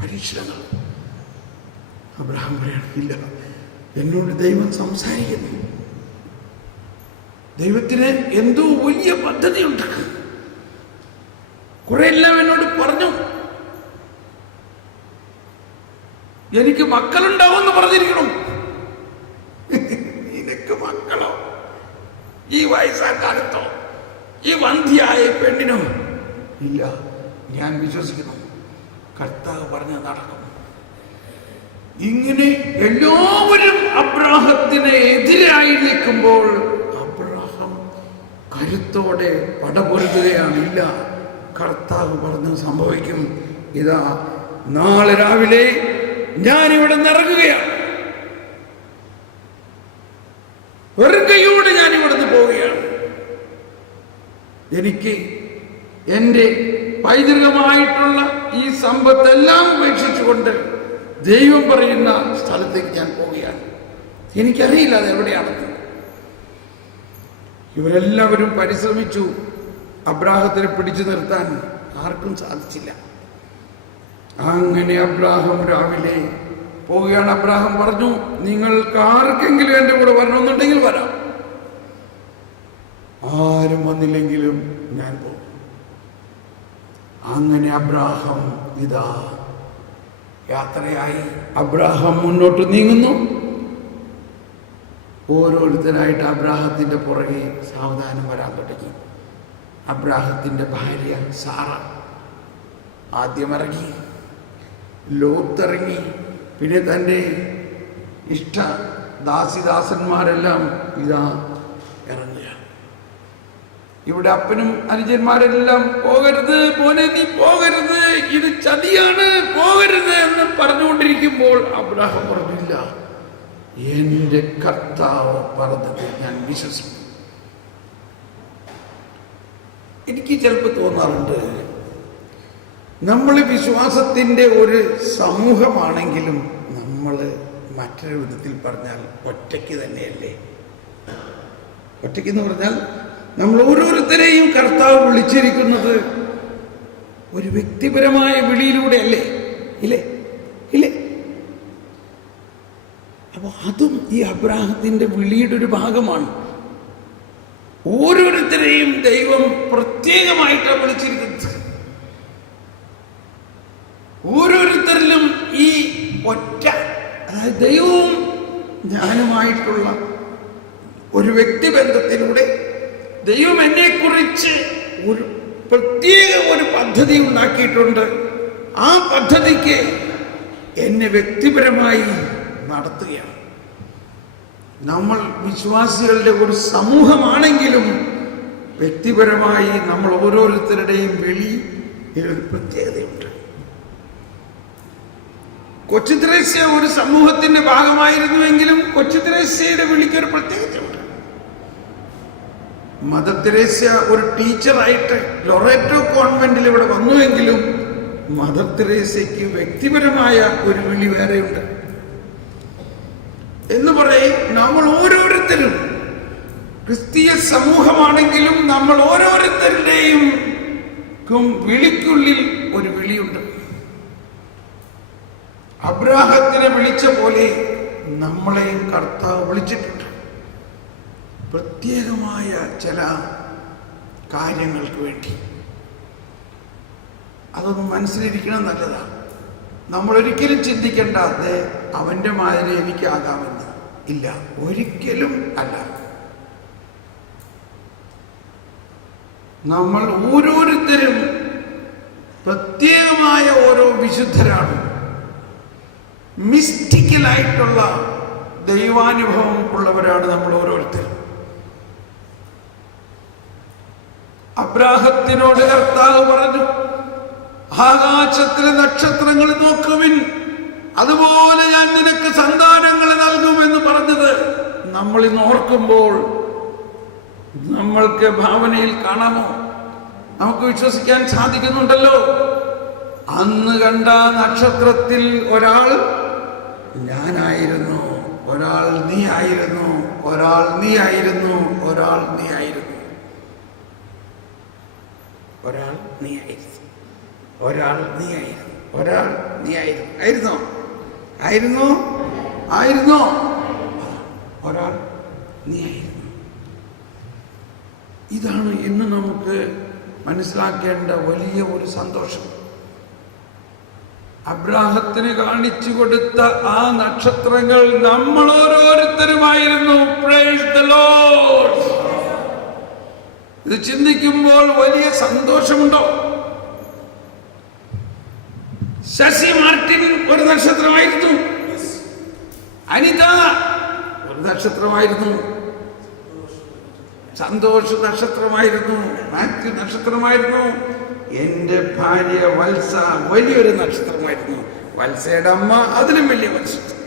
പരീക്ഷണങ്ങൾ. അബ്രഹാം പറയണില്ല, എന്നോട് ദൈവം സംസാരിക്കുന്നു. ദൈവത്തിന് എന്തോ വലിയ പദ്ധതിയുണ്ട്. കുറെ എല്ലാം എന്നോട് പറഞ്ഞു. എനിക്ക് മക്കളുണ്ടാവുമെന്ന് പറഞ്ഞിരിക്കണം. നിനക്ക് മക്കളോ? ഈ വയസ്സാക്കാലത്തോ? ഈ വന്ധ്യയായ പെണ്ണിനോ? ഇല്ല, ഞാൻ വിശ്വസിക്കുന്നു കർത്താവ് പറഞ്ഞ നടക്കും. ഇങ്ങനെ എല്ലാവരും അബ്രാഹത്തിന് എതിരായി നിൽക്കുമ്പോൾ അബ്രാഹാം കരുത്തോടെ പടപൊരുതുകയാണ്. ഇല്ല, കർത്താവ് പറഞ്ഞു സംഭവിക്കും. ഇതാ നാളെ രാവിലെ ഞാനിവിടെ ഇറങ്ങുകയാണ്. വെറും കൈയോടെ ഞാൻ ഇവിടുന്ന് പോവുകയാണ്. എനിക്ക് എൻ്റെ പൈതൃകമായിട്ടുള്ള ഈ സമ്പത്തെല്ലാം ഉപേക്ഷിച്ചുകൊണ്ട് ദൈവം പറയുന്ന സ്ഥലത്തേക്ക് ഞാൻ പോവുകയാണ്. എനിക്കറിയില്ല അത് എവിടെയാണെന്ന്. ഇവരെല്ലാവരും പരിശ്രമിച്ചു. അബ്രാഹത്തിനെ പിടിച്ചു നിർത്താൻ ആർക്കും സാധിച്ചില്ല. അങ്ങനെ അബ്രാഹാം രാവിലെ പോവുകയാണ്. അബ്രാഹാം പറഞ്ഞു, നിങ്ങൾക്ക് ആർക്കെങ്കിലും എൻ്റെ കൂടെ വരണമെന്നുണ്ടെങ്കിൽ വരാം. ആരും വന്നില്ലെങ്കിലും ഞാൻ പോകും. അങ്ങനെ അബ്രാഹാം ഇതാ യാത്രയായി. അബ്രാഹാം മുന്നോട്ട് നീങ്ങുന്നു. ഓരോരുത്തരായിട്ട് അബ്രാഹത്തിന്റെ പുറകെ സാവധാനം വരാൻ തുടങ്ങി. അബ്രാഹത്തിന്റെ ഭാര്യ സാറ ആദ്യം ഇറങ്ങി, ലോത്ത് ഇറങ്ങി, പിന്നെ തൻ്റെ ഇഷ്ട ദാസിദാസന്മാരെല്ലാം ഇതാ ഇറങ്ങുക. ഇവിടെ അപ്പനും അനുജന്മാരെല്ലാം പോകരുത് മോനെ, നീ പോകരുത്, ഇത് ചതിയാണ്, പോകരുത് എന്ന് പറഞ്ഞുകൊണ്ടിരിക്കുമ്പോൾ അബ്രാഹാം പറഞ്ഞില്ല, എൻ്റെ കർത്താവ് പറഞ്ഞത് ഞാൻ വിശ്വസിക്കും. എനിക്ക് ചിലപ്പോൾ തോന്നാറുണ്ട്, നമ്മൾ വിശ്വാസത്തിൻ്റെ ഒരു സമൂഹമാണെങ്കിലും നമ്മൾ മറ്റൊരു വിധത്തിൽ പറഞ്ഞാൽ ഒറ്റയ്ക്ക് തന്നെയല്ലേ. ഒറ്റയ്ക്കെന്ന് പറഞ്ഞാൽ നമ്മൾ ഓരോരുത്തരെയും കർത്താവ് വിളിച്ചിരിക്കുന്നത് ഒരു വ്യക്തിപരമായ വിളിയിലൂടെ അല്ലേ? ഇല്ലേ? ഇല്ലേ? അപ്പോൾ അതും ഈ അബ്രാഹത്തിന്റെ വിളിയുടെ ഒരു ഭാഗമാണ്. ഓരോരുത്തരെയും ദൈവം പ്രത്യേകമായിട്ടാണ് വിളിച്ചിരിക്കുന്നത്. ഓരോരുത്തരിലും ഈ ഒറ്റ, അതായത് ദൈവവും ഞാനുമായിട്ടുള്ള ഒരു വ്യക്തിബന്ധത്തിലൂടെ ദൈവം എന്നെക്കുറിച്ച് ഒരു പ്രത്യേക ഒരു പദ്ധതി ഉണ്ടാക്കിയിട്ടുണ്ട്. ആ പദ്ധതിക്ക് എന്നെ വ്യക്തിപരമായി നടത്തുകയാണ്. നമ്മൾ വിശ്വാസികളുടെ ഒരു സമൂഹമാണെങ്കിലും വ്യക്തിപരമായി നമ്മൾ ഓരോരുത്തരുടെയും വിളിയിൽ ഒരു പ്രത്യേകതയുണ്ട്. കൊച്ചു ത്രേസ്യ ഒരു സമൂഹത്തിന്റെ ഭാഗമായിരുന്നുവെങ്കിലും കൊച്ചു ത്രേസ്യയുടെ വിളിക്കൊരു പ്രത്യേകതയുണ്ട്. മദർ തെരേസ്യ ഒരു ടീച്ചറായിട്ട് ലൊറേറ്റോ കോൺവെന്റിൽ ഇവിടെ വന്നുവെങ്കിലും മദർ തെരേസ്യയ്ക്ക് വ്യക്തിപരമായ ഒരു വിളി വേറെയുണ്ട്. എന്ന് പറയും, നമ്മൾ ഓരോരുത്തരും ക്രിസ്തീയ സമൂഹമാണെങ്കിലും നമ്മൾ ഓരോരുത്തരുടെയും വിളിക്കുള്ളിൽ ഒരു വിളിയുണ്ട്. അബ്രാഹത്തിനെ വിളിച്ച പോലെ നമ്മളെയും കർത്താവ് വിളിച്ചിട്ടുണ്ട്. പ്രത്യേകമായ ചില കാര്യങ്ങൾക്ക് വേണ്ടി. അതൊന്നും മനസ്സിലിരിക്കണം, നല്ലതാണ്. നമ്മൾ ഒരിക്കലും ചിന്തിക്കേണ്ടാതെ അവന്റെ മാതിരി എനിക്കാകാമെന്ന് ഇല്ല, ഒരിക്കലും അല്ല. നമ്മൾ ഓരോരുത്തരും പ്രത്യേകമായ ഓരോ വിശുദ്ധരാണ്. മിസ്റ്റിക്കലായിട്ടുള്ള ദൈവാനുഭവം ഉള്ളവരാണ് നമ്മൾ ഓരോരുത്തരും. അബ്രാഹത്തിനോട് കർത്താവ് പറഞ്ഞു, ആകാശത്തിലെ നക്ഷത്രങ്ങൾ നോക്കുവിൻ, അതുപോലെ ഞാൻ നിനക്ക് സന്താനങ്ങളെ നൽകുമെന്ന് പറഞ്ഞത് നമ്മൾ ഇന്ന് ഓർക്കുമ്പോൾ നമ്മൾക്ക് ഭാവനയിൽ കാണാമോ? നമുക്ക് വിശ്വസിക്കാൻ സാധിക്കുന്നുണ്ടല്ലോ. അന്ന് കണ്ട നക്ഷത്രത്തിൽ ഒരാൾ ഞാനായിരുന്നു, ഒരാൾ നീ ആയിരുന്നു, ഒരാൾ നീ ആയിരുന്നു, ഒരാൾ നീ ആയിരുന്നു, ഒരാൾ നീ ആയിരുന്നു, ഒരാൾ നീ ആയിരുന്നു. ഒരാൾ നീ ആയിരുന്നോ? ആയിരുന്നോ? ആയിരുന്നോ? ഒരാൾ നീ ആയിരുന്നു. ഇതാണ് ഇന്ന് നമുക്ക് മനസ്സിലാക്കേണ്ട വലിയ ഒരു സന്തോഷം. അബ്രാഹത്തിന് കാണിച്ചു കൊടുത്ത ആ നക്ഷത്രങ്ങൾ നമ്മൾ ഓരോരുത്തരുമായിരുന്നു. Praise the Lord. ഇത് ചിന്തിക്കുമ്പോൾ വലിയ സന്തോഷമുണ്ടോ? ശശി മാർട്ടിൻ ഒരു നക്ഷത്രമായിരുന്നു. അനിത ഒരു നക്ഷത്രമായിരുന്നു. സന്തോഷ് നക്ഷത്രമായിരുന്നു. മാത്യു നക്ഷത്രമായിരുന്നു. എൻ്റെ ഭാര്യ വത്സ വലിയൊരു നക്ഷത്രമായിരുന്നു. വത്സയുടെ അമ്മ അതിലും വലിയ നക്ഷത്രം.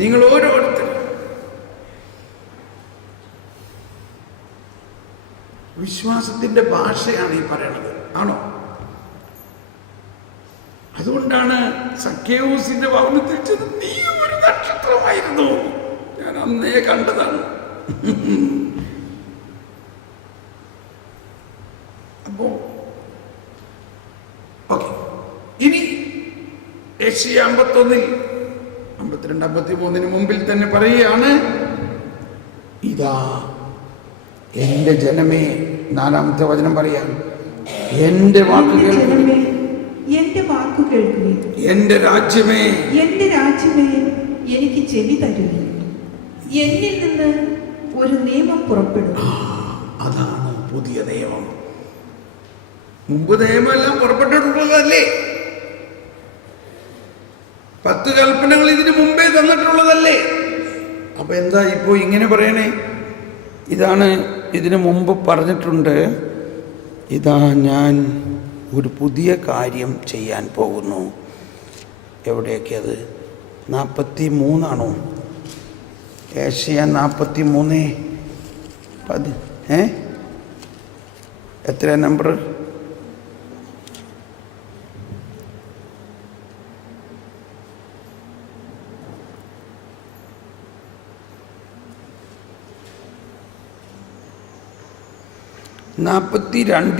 നിങ്ങൾ ഓരോരുത്തരും വിശ്വാസത്തിന്റെ ഭാഷയാണ് ഈ പറയണത്, ആണോ? അതുകൊണ്ടാണ് സക്കേവൂസിന്റെ ഭവനത്തിൽ ചെന്ന് നീ ഒരു നക്ഷത്രമായിരുന്നു, ഞാൻ അന്നേ കണ്ടതാണ്. അപ്പോ ഓക്കെ, ഇനി ഏഷ്യ 51, 52, 53 മുമ്പിൽ തന്നെ പറയുകയാണ്, ഇതാ എന്റെ ജനമേ, 4-ാമത്തെ വചനം പറയാം, എന്റെ വാക്ക് കേൾക്കുവിൻ, എന്റെ വാക്കു കേൾക്കുവിൻ, എന്റെ രാജ്യമേ, എന്റെ രാജ്യമേ, എനിക്ക് ചെവി തരുവിൻ, എന്നിൽ നിന്ന് ഒരു നിയമം പുറപ്പെടും. അതാണ് പുതിയ നിയമം. മുമ്പ് നിയമമെല്ലാം പുറപ്പെട്ടിട്ടുള്ളതല്ലേ? 10 കൽപ്പനകൾ ഇതിനു മുമ്പേ തന്നിട്ടുള്ളതല്ലേ? അപ്പൊ എന്താ ഇപ്പോ ഇങ്ങനെ പറയണേ? ഇതാണ് ഇതിനു മുമ്പ് പറഞ്ഞിട്ടുണ്ട്, ഇതാ ഞാൻ ഒരു പുതിയ കാര്യം ചെയ്യാൻ പോകുന്നു. എവിടെയൊക്കെ അത്? 43 ആണോ? ഏഷ്യ 43 എത്ര നമ്പർ?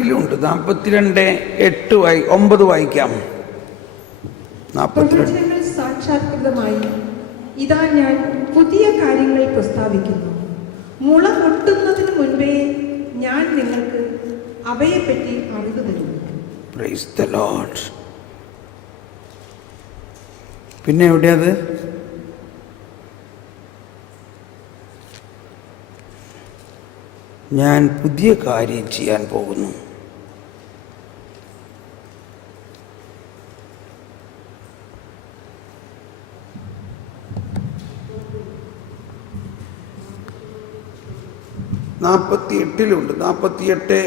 ലുണ്ട്. 42:8-9 വായിക്കാം. 42 സാക്ഷാത്കൃതമായി ഇതാ ഞാൻ പുതിയ കാര്യങ്ങൾ പ്രസ്താവിക്കുന്നു. മുള പൊട്ടുന്നതിന് മുൻപേ ഞാൻ നിങ്ങൾക്ക് അവയെപ്പറ്റി അറിവ് തരുന്നു. Praise the Lord. പിന്നെ എവിടെയത്? ഞാൻ പുതിയ കാര്യം ചെയ്യാൻ പോകുന്നു. ലുണ്ട്. 48.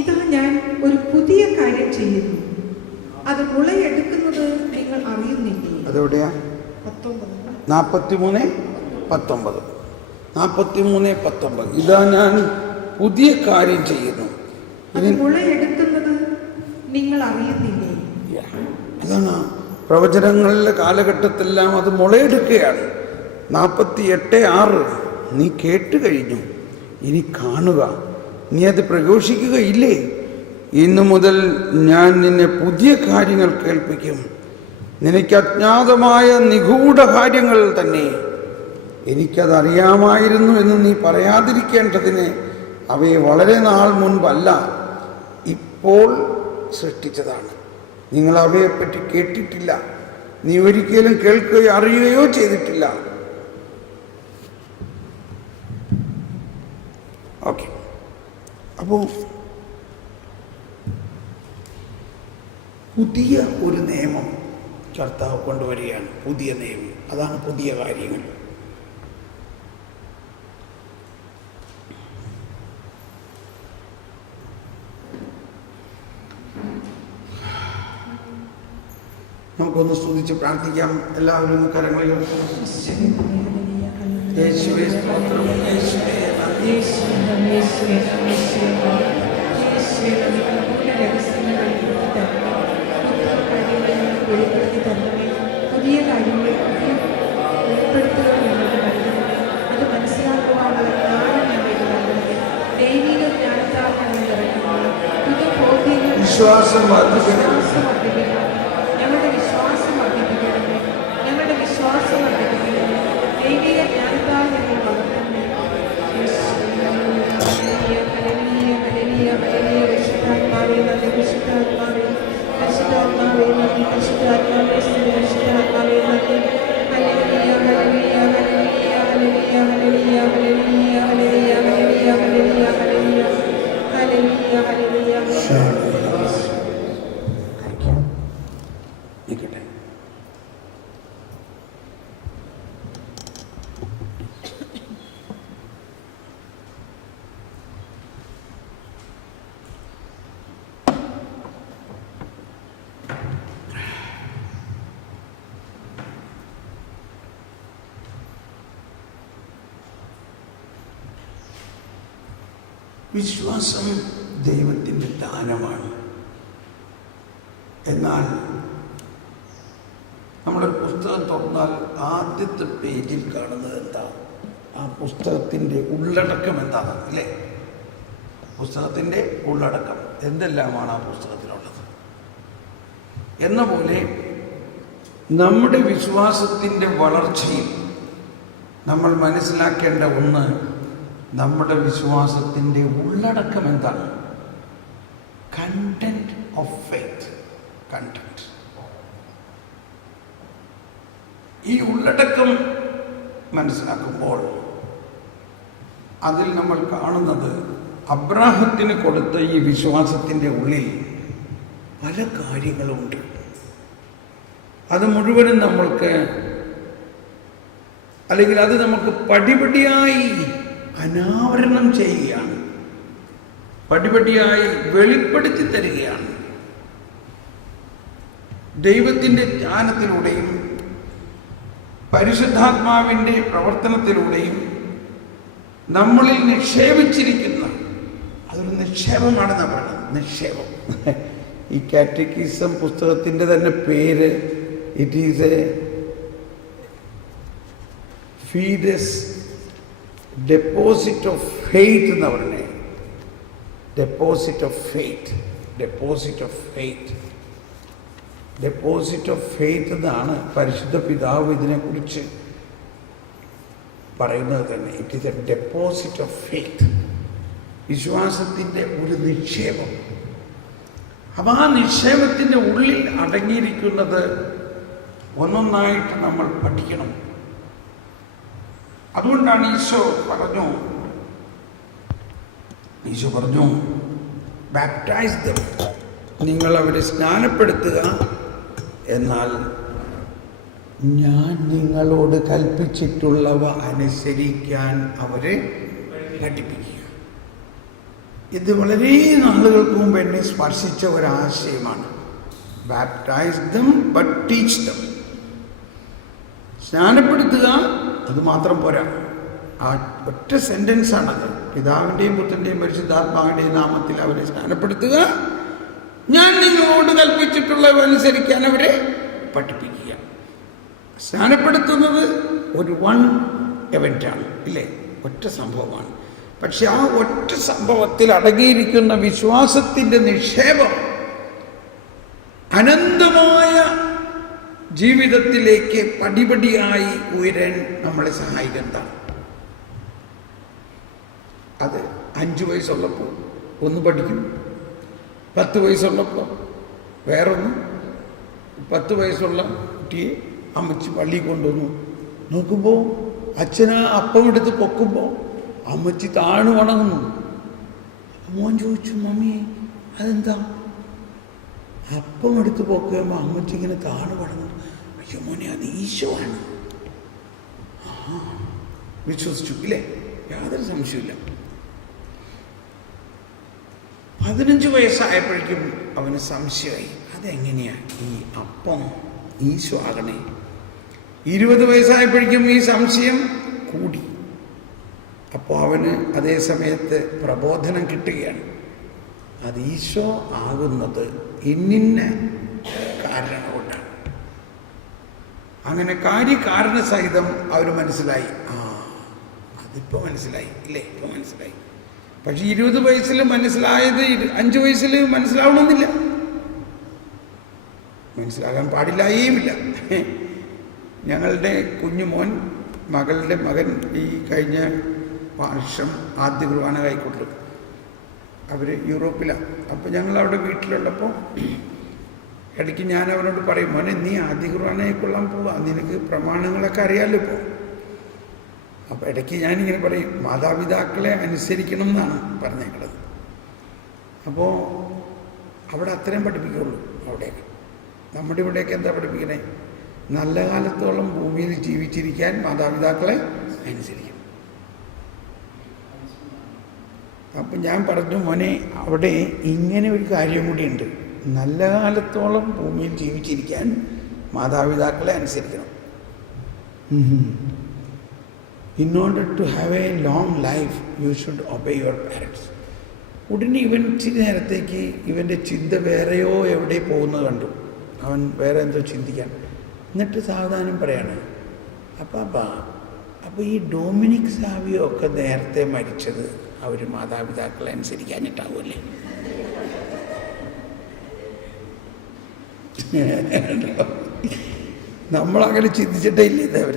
ഇതാ ഞാൻ ഒരു പുതിയ കാര്യം ചെയ്യുന്നു, അത് മുളയെടുക്കുന്നത് നിങ്ങൾ അറിയുന്നില്ലേ? അതെവിടെയാ? 43:19. 43:19. ഇതാ ഞാൻ പുതിയ കാര്യം ചെയ്യുന്നു, അത് മുളയെടുക്കുന്നത് നിങ്ങൾ അറിയുന്നില്ലേ? അതാണ് പ്രവചനങ്ങളിലെ കാലഘട്ടത്തിലെല്ലാം അത് മുളയെടുക്കുകയാണ്. 48:6 നീ കേട്ട് കഴിഞ്ഞു, ഇനി കാണുക, നീ അത് പ്രഘോഷിക്കുകയില്ലേ? ഇന്നു മുതൽ ഞാൻ നിന്നെ പുതിയ കാര്യങ്ങൾ കേൾപ്പിക്കും, നിനക്ക് അജ്ഞാതമായ നിഗൂഢ കാര്യങ്ങൾ തന്നെ. എനിക്കതറിയാമായിരുന്നു എന്ന് നീ പറയാതിരിക്കേണ്ടതിന് അവയെ വളരെ നാൾ മുൻപല്ല, ഇപ്പോൾ സൃഷ്ടിച്ചതാണ്. നിങ്ങൾ അവയെപ്പറ്റി കേട്ടിട്ടില്ല, നീ ഒരിക്കലും കേൾക്കുകയോ അറിയുകയോ ചെയ്തിട്ടില്ല. ഓക്കെ, അപ്പോൾ പുതിയ ഒരു നിയമം കർത്താവ് കൊണ്ടുവരികയാണ്. പുതിയ നിയമം, അതാണ് പുതിയ കാര്യങ്ങൾ. നമുക്കൊന്ന് സ്തുതിച്ച് പ്രാർത്ഥിക്കാം. എല്ലാവരും കരങ്ങളിൽ യേശുവേ സ്തോത്രം, യേശുവേ നന്ദി. പുതിയ കാര്യങ്ങൾ വെളിപ്പെടുത്തുക, അത് മനസ്സിലാക്കുവാനുള്ള ജ്ഞാനം ഞങ്ങൾക്ക് നൽകണമേ. ദൈവിക ജ്ഞാനത്താൽ ഞങ്ങൾ ഇറങ്ങുന്നു. പുതിയ ബോധ്യങ്ങൾ വിശ്വാസം വർദ്ധിക്കണം. വിശ്വാസം വർദ്ധിപ്പിക്കണം. ഞങ്ങളുടെ വിശ്വാസം വർദ്ധിപ്പിക്കണമേ. ഞങ്ങളുടെ വിശ്വാസം വർദ്ധിപ്പിക്കണമേ. ദൈവിക ജ്ഞാനത്താൽ ഞങ്ങൾ വളരണമേ. പരിശുദ്ധാത്മാവേ നന്ദി, പരിശുദ്ധാത്മാവേ, പരിശുദ്ധാത്മാവേ നന്ദി, പരിശുദ്ധാത്മാവേ സ്തുതി, പരിശുദ്ധാത്മാവേ നന്ദി. Hallelujah, hallelujah, hallelujah, hallelujah, hallelujah, hallelujah, hallelujah, hallelujah, hallelujah, hallelujah, hallelujah, hallelujah. നിൽക്കട്ടെ. വിശ്വാസം ദൈവത്തിൻ്റെ ദാനമാണ്. എന്നാൽ നമ്മുടെ പുസ്തകം തുറന്നാൽ ആദ്യത്തെ പേജിൽ കാണുന്നത് എന്താ? ആ പുസ്തകത്തിൻ്റെ ഉള്ളടക്കം എന്താണ്? അല്ലേ? പുസ്തകത്തിൻ്റെ ഉള്ളടക്കം എന്തെല്ലാമാണ് ആ പുസ്തകത്തിലുള്ളത് എന്ന പോലെ നമ്മുടെ വിശ്വാസത്തിൻ്റെ വളർച്ചയിൽ നമ്മൾ മനസ്സിലാക്കേണ്ട ഒന്ന്, നമ്മുടെ വിശ്വാസത്തിൻ്റെ ഉള്ളടക്കം എന്താണ്? Content of faith. കണ്ടന്റ്. ഈ ഉള്ളടക്കം മനസ്സിലാക്കുമ്പോൾ അതിൽ നമ്മൾ കാണുന്നത് അബ്രാഹത്തിന് കൊടുത്ത ഈ വിശ്വാസത്തിൻ്റെ ഉള്ളിൽ പല കാര്യങ്ങളുമുണ്ട്. അത് മുഴുവനും നമ്മൾക്ക്, അല്ലെങ്കിൽ അത് നമുക്ക് പടിപടിയായി അനാവരണം ചെയ്യുകയാണ്, പടിപടിയായി വെളിപ്പെടുത്തി തരികയാണ്. ദൈവത്തിൻ്റെ ജ്ഞാനത്തിലൂടെയും പരിശുദ്ധാത്മാവിൻ്റെ പ്രവർത്തനത്തിലൂടെയും നമ്മളിൽ നിക്ഷേപിച്ചിരിക്കുന്ന, അതൊരു നിക്ഷേപമാണെന്ന് പറയുന്നത്. നിക്ഷേപം. ഈ കാറ്റക്കിസം പുസ്തകത്തിൻ്റെ തന്നെ പേര്, ഇറ്റ് ഈസ് എ ഫീഡസ് ഡെപ്പോസിറ്റ് ഓഫ് ഫെയ്ത്ത് എന്ന് പറഞ്ഞേ. Deposit of faith. Deposit of faith. Deposit of faith എന്നാണ് പരിശുദ്ധ പിതാവ് ഇതിനെക്കുറിച്ച് പറയുന്നത് തന്നെ. It is a deposit of faith. വിശ്വാസത്തിൻ്റെ ഒരു നിക്ഷേപം. അപ്പം ആ നിക്ഷേപത്തിൻ്റെ ഉള്ളിൽ അടങ്ങിയിരിക്കുന്നത് ഒന്നൊന്നായിട്ട് നമ്മൾ പഠിക്കണം. അതുകൊണ്ടാണ് ഈശോ പറഞ്ഞു ബാപ്റ്റൈസ് ദം, നിങ്ങൾ അവരെ സ്നാനപ്പെടുത്തുക, എന്നാൽ ഞാൻ നിങ്ങളോട് കൽപ്പിച്ചിട്ടുള്ളവ അനുസരിക്കാൻ അവരെ പഠിപ്പിക്കുക. ഇത് വളരെ നാളുകൾക്ക് മുമ്പ് എന്നെ സ്പർശിച്ച ഒരാശയമാണ്. Baptize them but teach them. സ്നാനപ്പെടുത്തുക, അത് മാത്രം പോരാ. ആ ഒറ്റ സെൻറ്റൻസാണത്. പിതാവിൻ്റെയും പുത്രൻ്റെയും പരിശുദ്ധാത്മാവിൻ്റെയും നാമത്തിൽ അവരെ സ്നാനപ്പെടുത്തുക, ഞാൻ നിങ്ങളോട് കൽപ്പിച്ചിട്ടുള്ളവ അനുസരിക്കാൻ അവരെ പഠിപ്പിക്കുക. സ്നാനപ്പെടുത്തുന്നത് ഒരു വൺ എവൻ്റാണ്, ഇല്ലേ? ഒറ്റ സംഭവമാണ്. പക്ഷെ ആ ഒറ്റ സംഭവത്തിൽ അടങ്ങിയിരിക്കുന്ന വിശ്വാസത്തിൻ്റെ നിക്ഷേപം അനന്തമായ ജീവിതത്തിലേക്ക് പടിപടിയായി ഉയരാൻ നമ്മളെ സഹായിക്കുന്നതാണ്. അത് 5 വയസ്സുള്ളപ്പോൾ ഒന്ന് പഠിക്കും, 10 വയസ്സുള്ളപ്പോൾ വേറൊന്ന്. 10 വയസ്സുള്ള കുട്ടിയെ അമ്മച്ചി പള്ളിയിൽ കൊണ്ടുവന്നു. നോക്കുമ്പോൾ അച്ഛന് അപ്പം എടുത്ത് പൊക്കുമ്പോൾ അമ്മച്ചി താണു വണങ്ങുന്നു. മോൻ ചോദിച്ചു, മമ്മി അതെന്താ? അപ്പം എടുത്ത് പൊക്കുമ്പോൾ അമ്മച്ചി ഇങ്ങനെ താണു വണങ്ങുന്നു. അയ്യോ മോനെ, അത് ഈശോ ആണ്. വിശ്വസിച്ചു, ഇല്ലേ? യാതൊരു സംശയമില്ല. 15 വയസ്സായപ്പോഴേക്കും അവന് സംശയമായി, അതെങ്ങനെയാ ഈ അപ്പം ഈശോ ആകണേ? 20 വയസ്സായപ്പോഴേക്കും ഈ സംശയം കൂടി. അപ്പോൾ അവന് അതേ സമയത്ത് പ്രബോധനം കിട്ടുകയാണ്, അത് ഈശോ ആകുന്നത് ഇന്നിന്ന കാരണം കൊണ്ടാണ്. അങ്ങനെ കാര്യകാരണ സഹിതം അവന് മനസ്സിലായി. അതിപ്പോൾ മനസ്സിലായി, ഇല്ലേ? ഇപ്പോൾ മനസ്സിലായി. പക്ഷെ 20 വയസ്സിൽ മനസ്സിലായത് 5 വയസ്സിൽ മനസ്സിലാവണമെന്നില്ല. മനസ്സിലാകാൻ പാടില്ലായേമില്ല. ഞങ്ങളുടെ കുഞ്ഞുമോൻ മകളുടെ മകൻ ഈ കഴിഞ്ഞ വർഷം ആദ്യ കുർബാന കൈക്കൊണ്ടു. അവർ യൂറോപ്പിലാണ്. അപ്പോൾ ഞങ്ങളവിടെ വീട്ടിലുള്ളപ്പോൾ ഇടയ്ക്ക് ഞാൻ അവനോട് പറയും, മോനെ നീ ആദ്യ കുർബാനയെ കൊള്ളാൻ പോവാ, നിനക്ക് പ്രമാണങ്ങളൊക്കെ അറിയാമല്ലോ ഇപ്പോൾ. അപ്പോൾ ഇടയ്ക്ക് ഞാനിങ്ങനെ പറയും, മാതാപിതാക്കളെ അനുസരിക്കണം എന്നാണ് പറഞ്ഞേക്കുന്നത്. അപ്പോൾ അവിടെ അത്രയും പഠിപ്പിക്കുള്ളൂ. അവിടെയൊക്കെ നമ്മുടെ ഇവിടെയൊക്കെ എന്താ പഠിപ്പിക്കണേ? നല്ല കാലത്തോളം ഭൂമിയിൽ ജീവിച്ചിരിക്കാൻ മാതാപിതാക്കളെ അനുസരിക്കണം. അപ്പം ഞാൻ പറഞ്ഞു, മോനെ അവിടെ ഇങ്ങനെ ഒരു കാര്യം കൂടിയുണ്ട്, നല്ല കാലത്തോളം ഭൂമിയിൽ ജീവിച്ചിരിക്കാൻ മാതാപിതാക്കളെ അനുസരിക്കണം. In order to have a long life, you should obey your parents. ഉടനെ ഇവൻ ചില നേരത്തേക്ക് ഇവൻ്റെ ചിന്ത വേറെയോ എവിടെ പോകുന്നത് കണ്ടു. അവൻ വേറെ എന്തോ ചിന്തിക്കാൻ. എന്നിട്ട് സാവധാനം പറയാണ്, അപ്പോൾ ഈ ഡൊമിനിക് സാവിയോ ഒക്കെ നേരത്തെ മരിച്ചത് അവർ മാതാപിതാക്കളെ അനുസരിക്കാനിട്ടാവുമല്ലേ? നമ്മളങ്ങനെ ചിന്തിച്ചിട്ടേ ഇല്ല ഇതവർ.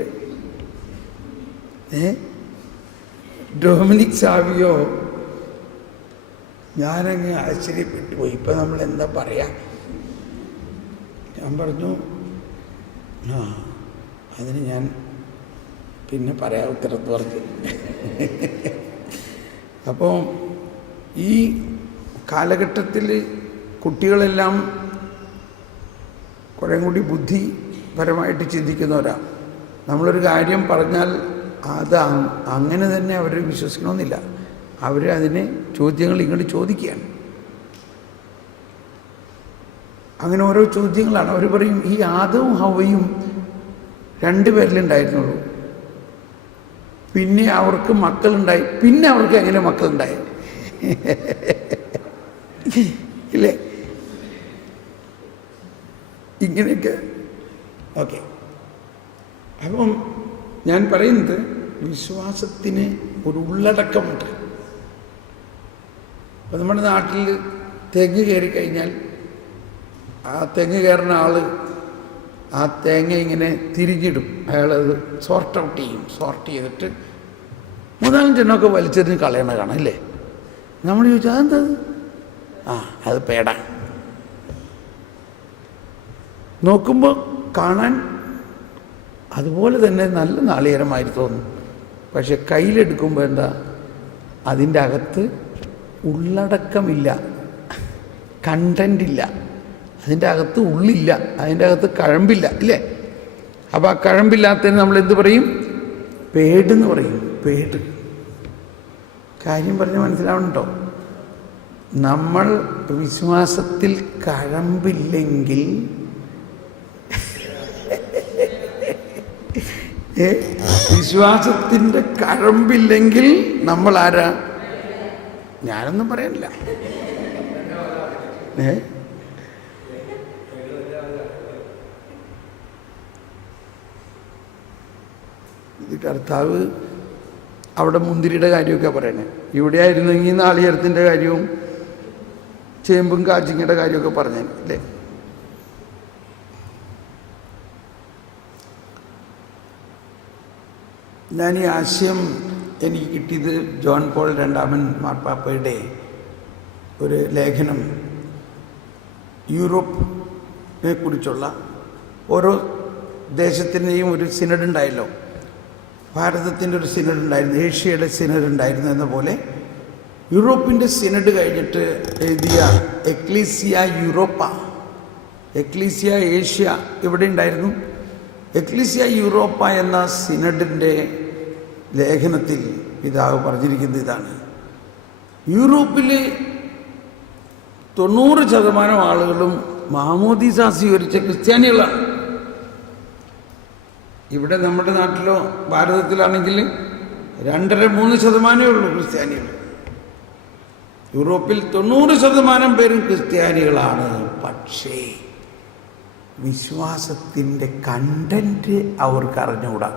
ഡൊമിനിക് സാവിയോ, ഞാനങ്ങ് ആശ്ചര്യപ്പെട്ടു പോയി. ഇപ്പം നമ്മൾ എന്താ പറയാ? ഞാൻ പറഞ്ഞു, അതിന് ഞാൻ പിന്നെ പറയാം ഉത്തരത്ത് പറഞ്ഞു. അപ്പോൾ ഈ കാലഘട്ടത്തിൽ കുട്ടികളെല്ലാം കുറേ കൂടി ബുദ്ധിപരമായിട്ട് ചിന്തിക്കുന്നവരാ. നമ്മളൊരു കാര്യം പറഞ്ഞാൽ അത് അങ്ങനെ തന്നെ അവർ വിശ്വസിക്കണമെന്നില്ല. അവർ അതിന് ചോദ്യങ്ങൾ ഇങ്ങോട്ട് ചോദിക്കുകയാണ്. അങ്ങനെ ഓരോ ചോദ്യങ്ങളാണ്. അവർ പറയും, ഈ ആദവും ഹവ്വയും 2 പേരിലുണ്ടായിരുന്നുള്ളൂ, പിന്നെ അവർക്ക് മക്കളുണ്ടായി, പിന്നെ അവർക്ക് എങ്ങനെ മക്കളുണ്ടായി? ഇല്ലേ? ഇങ്ങനെയൊക്കെ. ഓക്കെ, അപ്പം ഞാൻ പറയുന്നത് വിശ്വാസത്തിന് ഒരു ഉള്ളടക്കമുണ്ട്. അപ്പം നമ്മുടെ നാട്ടിൽ തെങ്ങ് കയറിക്കഴിഞ്ഞാൽ ആ തെങ്ങ് കയറുന്ന ആൾ ആ തേങ്ങ ഇങ്ങനെ തിരിഞ്ഞിടും. അയാളത് സോർട്ട് ഔട്ട് ചെയ്യും. സോർട്ട് ചെയ്തിട്ട് 3-4 എണ്ണമൊക്കെ വലിച്ചെറിഞ്ഞ് കളയണ കാണാം അല്ലേ? നമ്മൾ ചോദിച്ചാൽ അതെന്താ? അത് പേട. നോക്കുമ്പോൾ കാണാൻ അതുപോലെ തന്നെ നല്ല നാളികേരമായി തോന്നും. പക്ഷെ കയ്യിലെടുക്കുമ്പോൾ എന്താ? അതിൻ്റെ അകത്ത് ഉള്ളടക്കമില്ല, കണ്ടൻ്റില്ല, അതിൻ്റെ അകത്ത് ഉള്ളില്ല, അതിൻ്റെ അകത്ത് കഴമ്പില്ല, ഇല്ലേ? അപ്പോൾ ആ കഴമ്പില്ലാത്തതിന് നമ്മൾ എന്ത് പറയും? പേടെന്ന് പറയും. പേട്. കാര്യം പറഞ്ഞ് മനസ്സിലാവണോ? നമ്മൾ വിശ്വാസത്തിൽ കഴമ്പില്ലെങ്കിൽ, വിശ്വാസത്തിൻ്റെ കഴമ്പില്ലെങ്കിൽ നമ്മൾ ആരാ? ഞാനൊന്നും പറയാനില്ല. ഇത് കർത്താവ് അവിടെ മുന്തിരിയുടെ കാര്യമൊക്കെ പറയണേ. ഇവിടെ ആയിരുന്നെങ്കിൽ നാളികേരത്തിൻ്റെ കാര്യവും ചേമ്പും കാച്ചിങ്ങയുടെ കാര്യമൊക്കെ പറഞ്ഞേ അല്ലേ? ഞാൻ ഈ ആശയം എനിക്ക് കിട്ടിയത് ജോൺ പോൾ രണ്ടാമൻ മാർപ്പാപ്പയുടെ ഒരു ലേഖനം, യൂറോപ്പിനെ കുറിച്ചുള്ള ഓരോ ദേശത്തിൻ്റെയും ഒരു സിനഡ് ഉണ്ടായല്ലോ. ഭാരതത്തിൻ്റെ ഒരു സിനഡ് ഉണ്ടായിരുന്നു, ഏഷ്യയുടെ സിനഡ് ഉണ്ടായിരുന്നു എന്ന പോലെ യൂറോപ്പിൻ്റെ സിനഡ് കഴിഞ്ഞിട്ട് എഴുതിയ എക്ലീസിയ യൂറോപ്പ, എക്ലീസിയ ഏഷ്യ ഇവിടെ ഉണ്ടായിരുന്നു. എക്ലീസിയ യൂറോപ്പ എന്ന സിനഡിൻ്റെ ലേഖനത്തിൽ പിതാവ് പറഞ്ഞിരിക്കുന്നത് ഇതാണ്: യൂറോപ്പിൽ 90% ആളുകളും മാമോദീസ സ്വീകരിച്ച ക്രിസ്ത്യാനികളാണ്. ഇവിടെ നമ്മുടെ നാട്ടിലോ ഭാരതത്തിലാണെങ്കിൽ 2.5-3% ഉള്ളൂ ക്രിസ്ത്യാനികൾ. യൂറോപ്പിൽ 90% പേരും ക്രിസ്ത്യാനികളാണ്. പക്ഷേ വിശ്വാസത്തിൻ്റെ കണ്ടന്റ് അവർക്ക് അറിഞ്ഞുകൂടാ,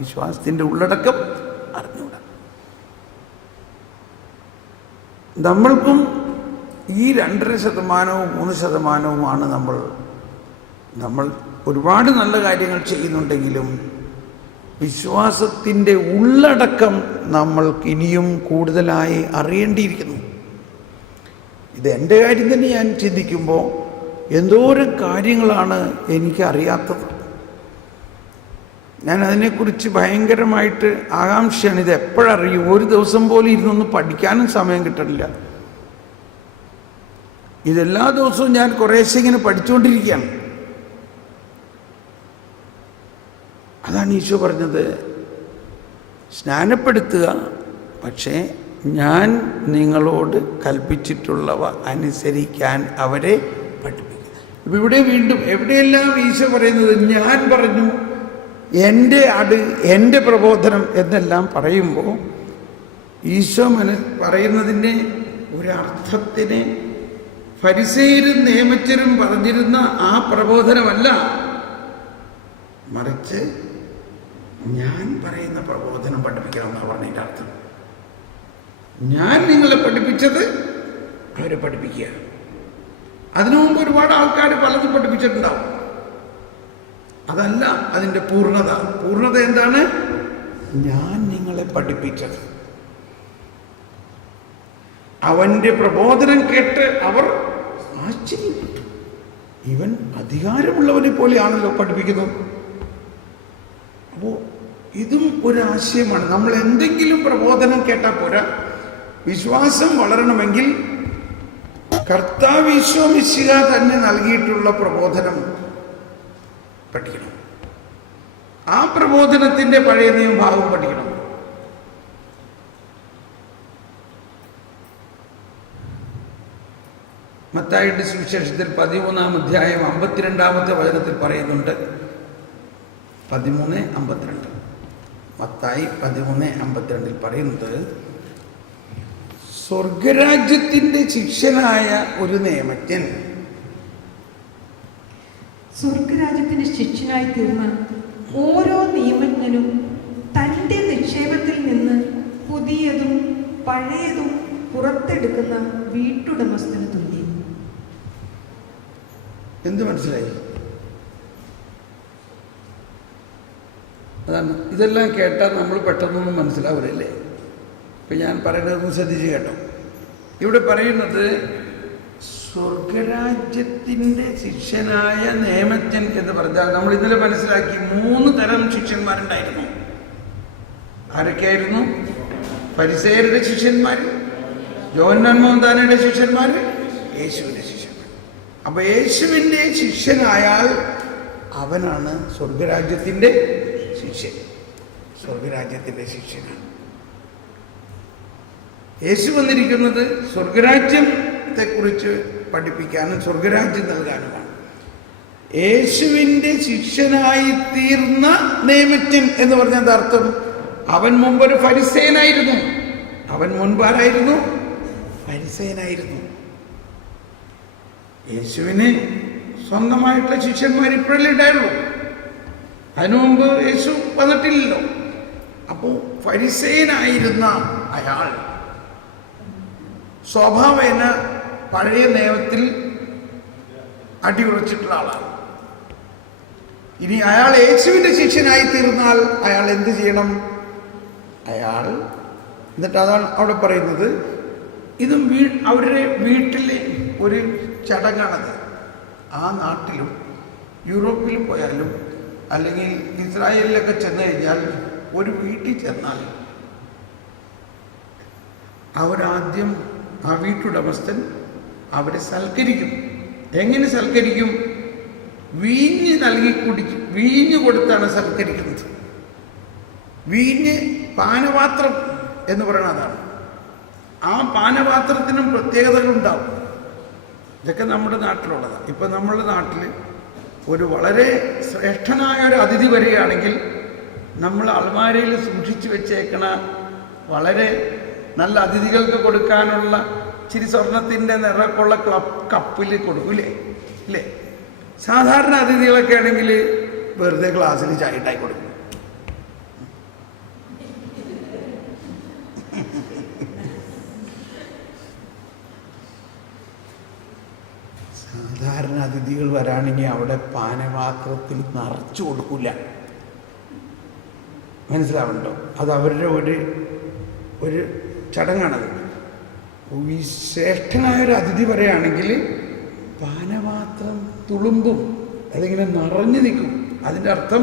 വിശ്വാസത്തിൻ്റെ ഉള്ളടക്കം അറിഞ്ഞുകൂടാ. നമ്മൾക്കും ഈ 2.5%-3% നമ്മൾ നമ്മൾ ഒരുപാട് നല്ല കാര്യങ്ങൾ ചെയ്യുന്നുണ്ടെങ്കിലും വിശ്വാസത്തിൻ്റെ ഉള്ളടക്കം നമ്മൾക്ക് ഇനിയും കൂടുതലായി അറിയേണ്ടിയിരിക്കുന്നു. ഇത് എൻ്റെ കാര്യം തന്നെ ഞാൻ ചിന്തിക്കുമ്പോൾ എന്തോരം കാര്യങ്ങളാണ് എനിക്കറിയാത്തത്. ഞാൻ അതിനെക്കുറിച്ച് ഭയങ്കരമായിട്ട് ആകാംക്ഷയാണ്. ഇത് എപ്പോഴറിയും? ഒരു ദിവസം പോലും ഇരുന്നൊന്ന് പഠിക്കാനും സമയം കിട്ടണില്ല. ഇതെല്ലാ ദിവസവും ഞാൻ കുറേശ്ശെ ഇങ്ങനെ പഠിച്ചുകൊണ്ടിരിക്കുകയാണ്. അതാണ് ഈശോ പറഞ്ഞത്, സ്നാനപ്പെടുത്തുക, പക്ഷേ ഞാൻ നിങ്ങളോട് കൽപ്പിച്ചിട്ടുള്ളവ അനുസരിക്കാൻ അവരെ പഠിപ്പിക്കുക. ഇപ്പം ഇവിടെ വീണ്ടും എവിടെയെല്ലാം ഈശോ പറയുന്നത് ഞാൻ പറഞ്ഞു, എൻ്റെ എൻ്റെ പ്രബോധനം എന്നെല്ലാം പറയുമ്പോൾ ഈശോ പറയുന്നതിൻ്റെ ഒരർത്ഥത്തിന് ഫരിസേയരും നിയമജ്ഞരും പറഞ്ഞിരുന്ന ആ പ്രബോധനമല്ല, മറിച്ച് ഞാൻ പറയുന്ന പ്രബോധനം പഠിപ്പിക്കണം എന്നാണ് പറഞ്ഞതിൻ്റെ അർത്ഥം. ഞാൻ നിങ്ങളെ പഠിപ്പിച്ചത് അവരെ പഠിപ്പിക്കുക. അതിനു മുമ്പ് ഒരുപാട് ആൾക്കാർ പലതും പഠിപ്പിച്ചിട്ടുണ്ടാവും. അതല്ല അതിൻ്റെ പൂർണ്ണത. പൂർണ്ണത എന്താണ്? ഞാൻ നിങ്ങളെ പഠിപ്പിച്ചത്. അവൻ്റെ പ്രബോധനം കേട്ട് അവർ ആശ്ചര്യപ്പെട്ടു. ഇവൻ അധികാരമുള്ളവനെ പോലെയാണല്ലോ പഠിപ്പിക്കുന്നത്. അപ്പോൾ ഇതും ഒരാശയമാണ്. നമ്മൾ എന്തെങ്കിലും പ്രബോധനം കേട്ടാൽ പോരാ. വിശ്വാസം വളരണമെങ്കിൽ കർത്താവ് ഈശോ മിശിഹ തന്നെ നൽകിയിട്ടുള്ള പ്രബോധനം പഠിക്കണം. ആ പ്രബോധനത്തിൻ്റെ പഴയ നിയമഭാഗം പഠിക്കണം. മത്തായിയുടെ സുവിശേഷത്തിൽ 13-ാം അധ്യായം 52-ാമത്തെ വചനത്തിൽ പറയുന്നുണ്ട്. 13:52 മത്തായി 13:52 പറയുന്നത്, സ്വർഗരാജ്യത്തിൻ്റെ ശിഷ്യനായ ഒരു നിയമജ്ഞൻ സ്വർഗരാജ്യത്തിന്റെ ശിഷ്യനായി തീർന്ന ഓരോ നിയമജ്ഞനും തൻ്റെ നിക്ഷേപത്തിൽ നിന്ന് പുതിയതും പഴയതും പുറത്തെടുക്കുന്ന വീട്ടുടമസ്ഥന് തുല്യം. എന്ത് മനസ്സിലായി? അതാണ്. ഇതെല്ലാം കേട്ടാൽ നമ്മൾ പെട്ടെന്നൊന്നും മനസ്സിലാവില്ലേ? ഇപ്പം ഞാൻ പറയുന്നതൊന്നും ശ്രദ്ധിച്ച് കേട്ടോ. ഇവിടെ പറയുന്നത് സ്വർഗരാജ്യത്തിൻ്റെ ശിഷ്യനായ നിയമജ്ഞൻ എന്ന് പറഞ്ഞാൽ നമ്മൾ ഇതിൽ മനസ്സിലാക്കി 3 തരം ശിഷ്യന്മാരുണ്ടായിരുന്നു. ആരൊക്കെയായിരുന്നു? ഫരിസേയരുടെ ശിഷ്യന്മാർ, യോഹന്നാൻ മോഹൻദാനയുടെ ശിഷ്യന്മാർ, യേശുവിൻ്റെ ശിഷ്യന്മാർ. അപ്പോൾ യേശുവിൻ്റെ ശിഷ്യനായാൽ അവനാണ് സ്വർഗരാജ്യത്തിൻ്റെ ശിഷ്യൻ. സ്വർഗരാജ്യത്തിൻ്റെ ശിഷ്യനാണ്. യേശു വന്നിരിക്കുന്നത് സ്വർഗരാജ്യത്തെക്കുറിച്ച് പഠിപ്പിക്കാനും സ്വർഗരാജ്യം നൽകാനുമാണ്. യേശുവിൻ്റെ ശിഷ്യനായി തീർന്ന നിയമജ്ഞൻ എന്ന് പറഞ്ഞത് അർത്ഥം, അവൻ മുമ്പൊരു ഫരിസേയനായിരുന്നു. അവൻ മുൻപാരായിരുന്നു? ഫരിസേയനായിരുന്നു. യേശുവിന് സ്വന്തമായിട്ടുള്ള ശിഷ്യന്മാർ ഇപ്പോഴല്ലേ ഉണ്ടായുള്ളൂ. അതിനു മുമ്പ് യേശു വന്നിട്ടില്ലല്ലോ. അപ്പോൾ ഫരിസേയനായിരുന്ന അയാൾ സ്വഭാവേന പഴയ നിയമത്തിൽ അടിയുറച്ചിട്ടുള്ള ആളാണ്. ഇനി അയാൾ യേശുവിൻ്റെ ശിഷ്യനായി തീർന്നാൽ അയാൾ എന്ത് ചെയ്യണം? അയാൾ എന്നിട്ട് അതാണ് അവിടെ പറയുന്നത്. ഇതും അവരുടെ വീട്ടിലെ ഒരു ചടങ്ങാണത്. ആ നാട്ടിലും യൂറോപ്പിൽ പോയാലും അല്ലെങ്കിൽ ഇസ്രായേലിലൊക്കെ ചെന്ന് കഴിഞ്ഞാൽ ഒരു വീട്ടിൽ ചെന്നാൽ അവരാദ്യം ആ വീട്ടുടമസ്ഥൻ അവരെ സൽക്കരിക്കും. എങ്ങനെ സൽക്കരിക്കും? വീഞ്ഞ് വീഞ്ഞ് കൊടുത്താണ് സൽക്കരിക്കുന്നത്. വീഞ്ഞ് പാനപാത്രം എന്ന് പറയുന്നത് അതാണ്. ആ പാനപാത്രത്തിനും പ്രത്യേകതകളുണ്ടാവും. ഇതൊക്കെ നമ്മുടെ നാട്ടിലുള്ളതാണ്. ഇപ്പം നമ്മുടെ നാട്ടിൽ ഒരു വളരെ ശ്രേഷ്ഠനായ ഒരു അതിഥി വരികയാണെങ്കിൽ നമ്മൾ അൾമാരയിൽ സൂക്ഷിച്ചു വെച്ചേക്കണ വളരെ നല്ല അതിഥികൾക്ക് കൊടുക്കാനുള്ള ഇച്ചിരി സ്വർണത്തിൻ്റെ നിറക്കുള്ള കപ്പിൽ കൊടുക്കൂലേ? ഇല്ലേ? സാധാരണ അതിഥികളൊക്കെ ആണെങ്കിൽ വെറുതെ ഗ്ലാസ്സിൽ ചായട്ടായി കൊടുക്കും. സാധാരണ അതിഥികൾ വരാണെങ്കിൽ അവിടെ പാനപാത്രത്തിൽ നിറച്ചു കൊടുക്കില്ല. മനസ്സിലാവുന്നുണ്ടോ? അത് അവരുടെ ഒരു ചടങ്ങാണത്. ഈ ശ്രേഷ്ഠനായൊരു അതിഥി പറയുകയാണെങ്കിൽ പാനപാത്രം തുളുമ്പും, അതിങ്ങനെ നിറഞ്ഞു നിൽക്കും. അതിൻ്റെ അർത്ഥം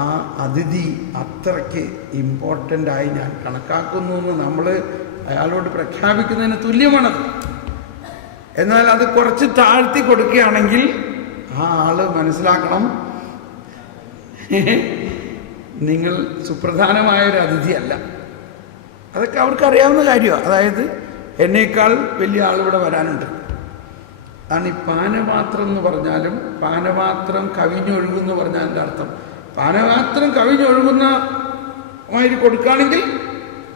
ആ അതിഥി അത്രയ്ക്ക് ഇമ്പോർട്ടൻ്റ് ആയി ഞാൻ കണക്കാക്കുന്നു എന്ന് നമ്മൾ അയാളോട് പ്രഖ്യാപിക്കുന്നതിന് തുല്യമാണത്. എന്നാൽ അത് കുറച്ച് താഴ്ത്തി കൊടുക്കുകയാണെങ്കിൽ ആ ആള് മനസ്സിലാക്കണം, നിങ്ങൾ സുപ്രധാനമായൊരു അതിഥിയല്ല. അതൊക്കെ അവർക്കറിയാവുന്ന കാര്യമാണ്. അതായത് എന്നേക്കാൾ വലിയ ആളിവിടെ വരാനുണ്ട്. അതാണ് ഈ പാനപാത്രം എന്ന് പറഞ്ഞാലും പാനപാത്രം കവിഞ്ഞൊഴുകുമെന്ന് പറഞ്ഞാൽ എൻ്റെ അർത്ഥം പാനപാത്രം കവിഞ്ഞൊഴുകുന്ന മാതിരി കൊടുക്കുകയാണെങ്കിൽ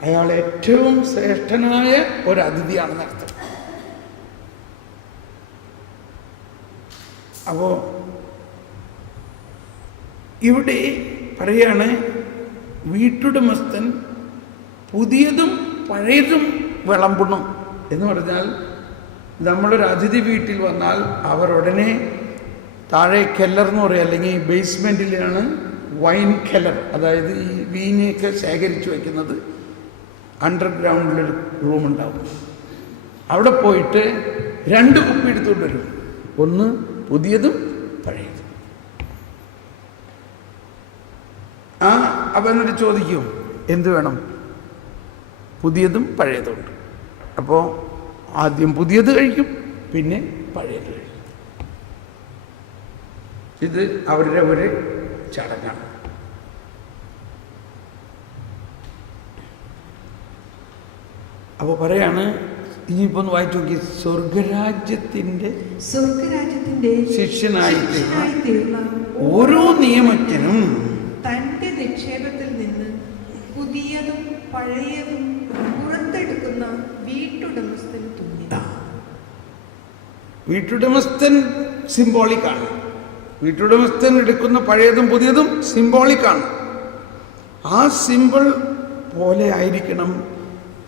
അയാൾ ഏറ്റവും ശ്രേഷ്ഠനായ ഒരു അതിഥിയാണെന്ന് അർത്ഥം. അപ്പോൾ ഇവിടെ പറയാണ് വീട്ടുടമസ്ഥൻ പുതിയതും പഴയതും വിളമ്പണം എന്ന് പറഞ്ഞാൽ നമ്മളൊരു അതിഥി വീട്ടിൽ വന്നാൽ അവർ ഉടനെ താഴെ കെല്ലർ എന്ന് പറയുക, അല്ലെങ്കിൽ ബേസ്മെൻറ്റിലാണ് വൈൻ കെല്ലർ, അതായത് ഈ വീനൊക്കെ ശേഖരിച്ചു വയ്ക്കുന്നത് അണ്ടർഗ്രൗണ്ടിലൊരു റൂമുണ്ടാവും. അവിടെ പോയിട്ട് 2 കുപ്പി എടുത്തുകൊണ്ട് വരും, ഒന്ന് പുതിയതും പഴയതും. അപ്പം എന്നിട്ട് ചോദിക്കും എന്ത് വേണം? പുതിയതും പഴയതും ഉണ്ട്. അപ്പോൾ ആദ്യം പുതിയത് കഴിക്കും, പിന്നെ പഴയത് കഴിക്കും. ഇത് അവരുടെ ഒരു ചടങ്ങാണ്. അപ്പോൾ പറയാണ്, ഇനിയിപ്പോൾ ഒന്ന് വായിച്ചു നോക്കി, സ്വർഗരാജ്യത്തിൻ്റെ ശിഷ്യനായി തീർന്ന ഓരോ നിയമജ്ഞനും തന്റെ നിക്ഷേപത്തിൽ നിന്ന് പുതിയതും പഴയതും പുറത്തെടുക്കുന്ന വീട്ടുടമസ്ഥന് തുല്യം. വീട്ടുടമസ്ഥൻ സിംബോളിക്കാണ്. വീട്ടുടമസ്ഥൻ എടുക്കുന്ന പഴയതും പുതിയതും സിംബോളിക്കാണ്. ആ സിംബിൾ പോലെ ആയിരിക്കണം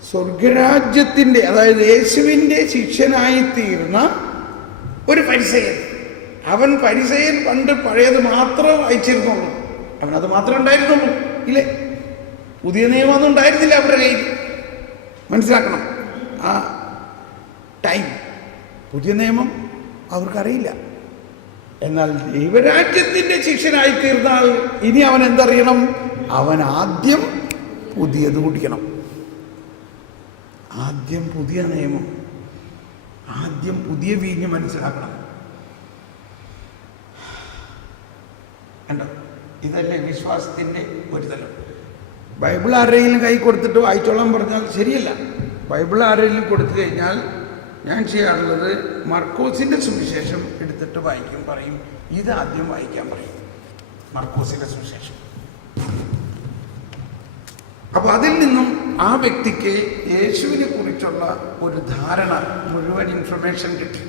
സ്വർഗരാജ്യത്തിൻ്റെ, അതായത് യേശുവിൻ്റെ ശിഷ്യനായി തീർന്ന ഒരു പരിസയൻ. അവൻ പരിസയൻ പണ്ട് പഴയത് മാത്രം വായിച്ചിരുന്നുള്ളൂ, അവനത് മാത്രമേ ഉണ്ടായിരുന്നുള്ളൂ. ഇല്ലേ, പുതിയ നിയമമൊന്നും ഉണ്ടായിരുന്നില്ല അവരുടെ കയ്യിൽ. മനസ്സിലാക്കണം ആ ടൈം. പുതിയ നിയമം അവർക്കറിയില്ല. എന്നാൽ ദൈവരാജ്യത്തിൻ്റെ ശിഷ്യനായി തീർന്നാൽ ഇനി അവൻ എന്തറിയണം? അവൻ ആദ്യം പുതിയത് കുടിക്കണം. ആദ്യം പുതിയ നിയമം, ആദ്യം പുതിയ വീഞ്ഞ് മനസ്സിലാക്കണം. കണ്ടോ, ഇതല്ലേ വിശ്വാസത്തിൻ്റെ ഒരു തലം. ബൈബിൾ ആരെങ്കിലും കൈ കൊടുത്തിട്ട് വായിച്ചോളാൻ പറഞ്ഞാൽ ശരിയല്ല. ബൈബിൾ ആരെങ്കിലും കൊടുത്തു കഴിഞ്ഞാൽ ഞാൻ ചെയ്യാറുള്ളത് മർക്കോസിൻ്റെ സുവിശേഷം എടുത്തിട്ട് വായിക്കും, പറയും ഇത് ആദ്യം വായിക്കാൻ പറയും, മർക്കോസിൻ്റെ സുവിശേഷം. അപ്പോൾ അതിൽ നിന്നും ആ വ്യക്തിക്ക് യേശുവിനെ കുറിച്ചുള്ള ഒരു ധാരണ, മുഴുവൻ ഇൻഫർമേഷൻ കിട്ടി.